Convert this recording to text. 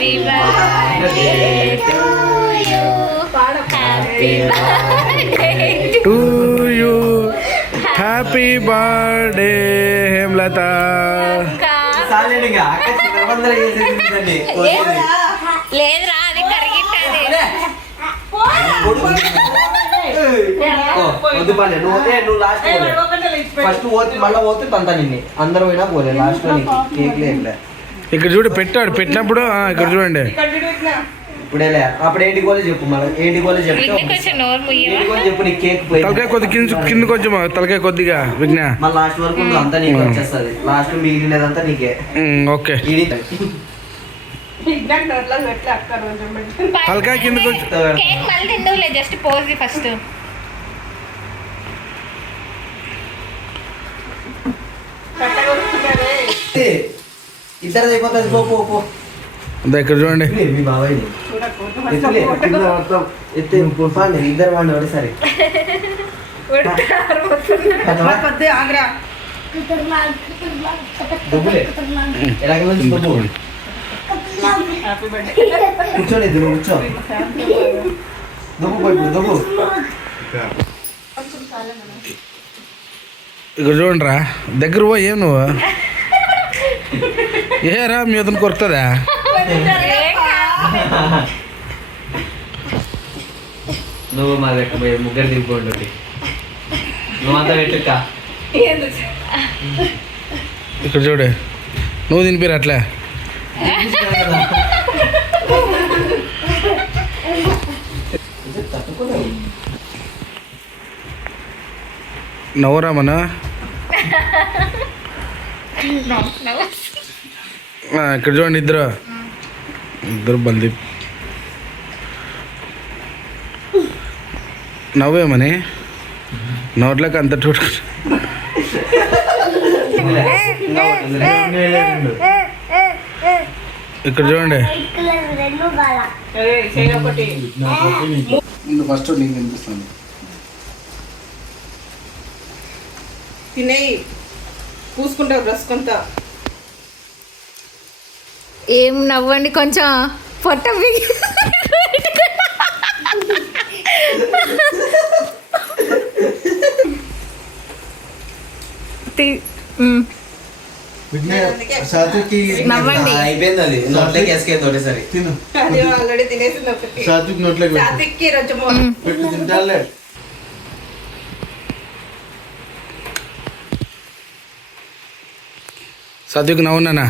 Happy birthday to you happy birthday to you happy birthday Hemalatha. లేదురా అది కరిగిట్టది. First మళ్ళీ పోతే తంతా నిన్ను అందరూ పోయినా పోలే లాస్ట్ లో కేక్ లేదు. ఇక్కడ చూడు పెట్టాడు, పెట్టినప్పుడు ఇక్కడ చూడండి. ఇప్పుడేలే అప్పుడు ఏంటి గోలే చెప్పు, మళ్ళీ ఏంటి గోలే చెప్తే కొంచెం నోరు ముయ్యవా? ఏంటి గోలే చెప్పు. నీ కేక్ పోయి తలకాయ కొద్ది కింద కొంచెం తలకాయ కొద్దిగా విజ్ఞా. మళ్ళీ లాస్ట్ వరకు అంతా నీకు వచ్చేస్తుంది. లాస్ట్ మిగిలినదంతా నీకే. ఓకే తలకాయ కింద కొంచెం. కేక్ మళ్ళీ తిందువులే, జస్ట్ పోజ్ ఫస్ట్. ఇద్దరు అయిపోతుంది. పో పో పో. ఇక్కడ చూడండి. మీ బాబాయ్ ఇద్దరు వాడిని ఒకటేసారి దుబ్బులే ఎలాగ దుబ్బు. కూర్చోండి నువ్వు కూర్చో. దుబ్బు పోయి దుబ్బు. ఇక్కడ చూడండి రా, దగ్గర పో. ఏం నువ్వు ఏరా మీ అతను కొరుకుతుందా? నువ్వు మా దగ్గర ముగ్గురు దింపుకోండి. నువ్వంతా పెట్టుక్క. ఇక్కడ చూడు, నువ్వు తినిపిరు అట్లా. నవ్వురా మన. ఇక్కడ చూడండి, ఇద్దరు బంది నవ్వేమని నోట్లోకి అంత చూడు. ఇక్కడ చూడండి. ఫస్ట్ నీకు వినిపిస్తాను. తినేయి పూసుకుంటావు బ్రష్ కొంత. ఏం నవ్వండి కొంచెం పొట్ట నవ్వండి. అయిపోయింది అది నోట్లోకి వేసుకేది ఒకటేసారి. అది ఆల్రెడీ తినేసింది ఒకటి. సాత్విక్కి రొచ్చమో సాత్విక్ నవ్వున్నానా?